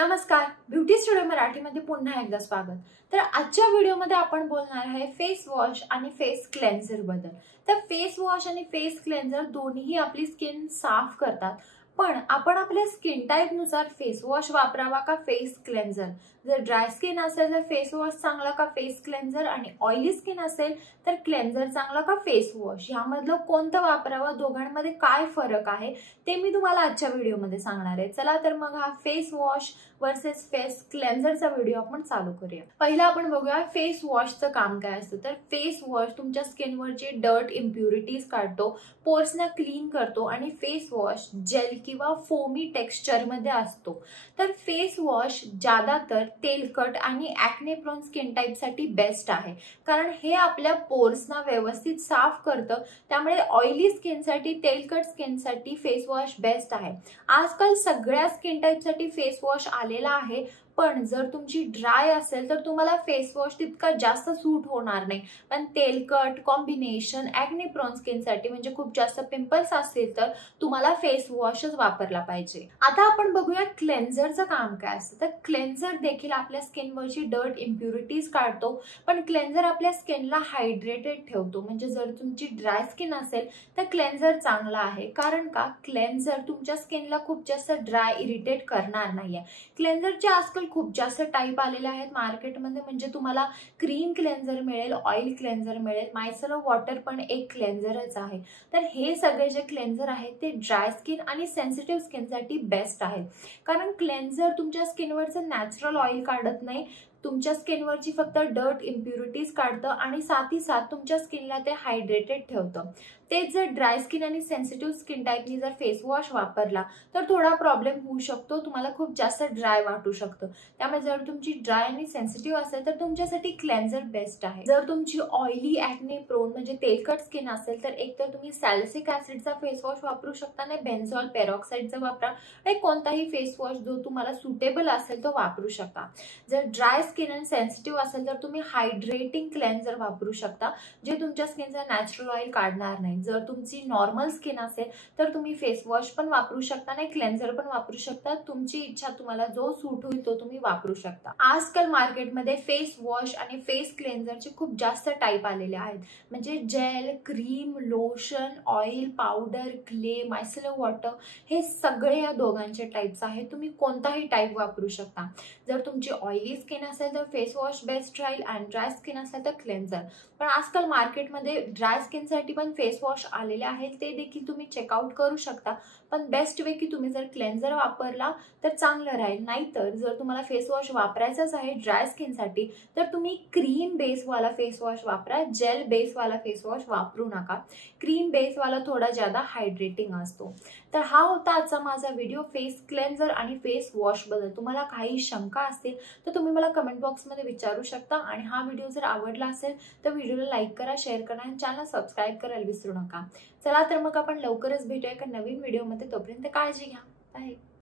नमस्कार, beauty studio मराठीमध्ये पुन्हा एकदा स्वागत। तर आजच्या व्हिडिओमध्ये आपण बोलणार आहे फेस वॉश आणि फेस क्लेन्झर बद्दल। तर फेस वॉश आणि फेस क्लेन्झर दोन्ही आपली स्किन साफ करतात, पण आपण आपल्या स्किन टाइप नुसार फेस वॉश वापरावा का फेस क्लेन्झर। जर ड्राय स्किन असेल तर फेस वॉश चांगला का फेस क्लेन्झर, आणि ऑइली स्किन असेल तर क्लेन्झर चांगला का फेस वॉश, यामधलं कोणतं वापरावं, दोघांमध्ये काय फरक आहे ते मी तुम्हाला आजच्या व्हिडिओमध्ये सांगणार आहे। चला तर मग हा फेस वॉश वर्सेस फेस क्लेन्झरचा व्हिडिओ आपण चालू करूया। पहिला आपण बघूया फेस वॉशचं काम काय असतं। तर फेस वॉश तुमच्या स्किनवरची डर्ट इम्प्युरिटीज काढतो, पोर्सना क्लीन करतो आणि फेस वॉश जेल किंवा फोमी टेक्स्चर मध्ये असतो। तर फेस वॉश ज्यादातर तेलकट आणि ॲक्ने प्रोन स्किन टाइप साठी बेस्ट आहे, कारण हे आपल्या पोर्सना व्यवस्थित साफ करतं। त्यामुळे ऑइली स्किन साठी, तेलकट स्किन साठी फेस वॉश बेस्ट आहे। आजकाल सगळ्या स्किन टाइप साठी फेस वॉश आलेला आहे, पण जर तुमची ड्राय असेल तर तुम्हाला फेस वॉश तितका जास्त सूट होणार नाही। पण तेलकट कॉम्बिनेशन ॲक्ने प्रोन स्किन साठी, म्हणजे खूप जास्त पिंपल्स असतील तर तुम्हाला फेस वॉशच वापरला पाहिजे। आता आपण बघूया क्लेन्झरचं काम काय असतं। तर क्लेन्झर देखील आपल्या स्किनवरची डर्ट इम्प्युरिटीज काढतो, पण क्लेन्झर आपल्या स्किनला हायड्रेटेड ठेवतो। म्हणजे जर तुमची ड्राय स्किन असेल तर क्लेन्झर चांगला आहे, कारण का क्लेन्झर तुमच्या स्किनला खूप जास्त ड्राय इरिटेट करणार नाहीये। क्लेन्झरचे आजकाल खूप जास्त टाइप आलेले आहेत मार्केटमध्ये, म्हणजे तुम्हाला क्रीम क्लेन्झर मिळेल, ऑइल क्लेन्झर मिळेल, मायसेलर वॉटर पण एक क्लेन्झरच आहे। तर हे सगळे जे क्लेन्झर आहेत ते ड्राय स्किन आणि सेन्सिटिव्ह स्किन साठी बेस्ट आहे, कारण क्लेन्झर तुमच्या स्किनवरचं नॅचरल ऑइल काढत नाही, तुमच्या स्किनवरची फक्त डर्ट इम्प्युरिटीज काढतं आणि साथ ही साथ तुमच्या स्किनला ते हायड्रेटेड ठेवतं। तेच जर ड्राय स्किन आणि सेन्सिटिव्ह स्किन टाइपनी जर फेस वॉश वापरला तर थोडा प्रॉब्लेम होऊ शकतो, तुम्हाला खूप जास्त ड्राय वाटू शकतं। त्यामुळे जर तुमची ड्राय आणि सेन्सिटिव्ह असेल तर तुमच्यासाठी क्लेन्झर बेस्ट आहे। जर तुमची ऑइली ॲक्ने प्रोन म्हणजे तेलकट स्किन असेल तर एक तर तुम्ही सॅलिसिक ऍसिडचा फेस वॉश वापरू शकता, नाही बेन्झॉल पेरॉक्साइडचा वापरा, आणि कोणताही फेस वॉश जो तुम्हाला सुटेबल असेल तो वापरू शकता। जर ड्राय स्किन आणि सेन्सिटिव्ह असेल तर तुम्ही हायड्रेटिंग क्लेन्झर वापरू शकता, जे तुमच्या स्किनचा नॅचरल ऑइल काढणार नाही। जर तुमची नॉर्मल स्किन असेल तर तुम्ही फेस वॉश पण वापरू शकता, नाही क्लेन्झर पण वापरू शकता, तुमची इच्छा, तुम्हाला जो सूट होईल तो तुम्ही वापरू शकता। आजकाल मार्केटमध्ये फेस वॉश आणि फेस क्लेन्झरचे खूप जास्त टाइप आलेले आहेत, म्हणजे gel, cream, lotion, oil, powder, clay, micellar water, हे सगळे या दोघांचे टाइप्स आहेत। तुम्ही कोणताही टाइप वापरू शकता। जर तुमची ऑइली स्किन असेल तर फेस वॉश बेस्ट राहील, आणि ड्राय स्किन असेल तर क्लेन्झर। पण आजकाल मार्केटमध्ये ड्राय स्किन साठी पण फेस वॉश आलेले आहेत, ते देखील तुम्ही चेकआउट करू शकता। पण बेस्ट वे की तुम्ही जर क्लेन्झर वापरला तर चांगलं राहील, नाहीतर जर तुम्हाला फेस वॉश वापरायचाच आहे ड्राय स्किन साठी तर तुम्ही क्रीम बेस वाला फेस वॉश वापरा, जेल बेस वाला फेस वॉश वापरू नका। क्रीम बेस वाला थोडा ज्यादा हायड्रेटिंग असतो। तर हा होता आजचा माझा व्हिडिओ फेस क्लेन्झर आणि फेस वॉश बद्दल। तुम्हाला काही शंका असतील तर तुम्ही मला कमेंट बॉक्समध्ये विचारू शकता, आणि हा व्हिडिओ जर आवडला असेल तर व्हिडिओला लाईक करा, शेअर करा आणि चॅनल सबस्क्राईब करायला विसरू नका। चला तर मग आपण लवकरच भेटूया एका नवीन व्हिडिओमध्ये, तोपर्यंत काळजी घ्या, बाय।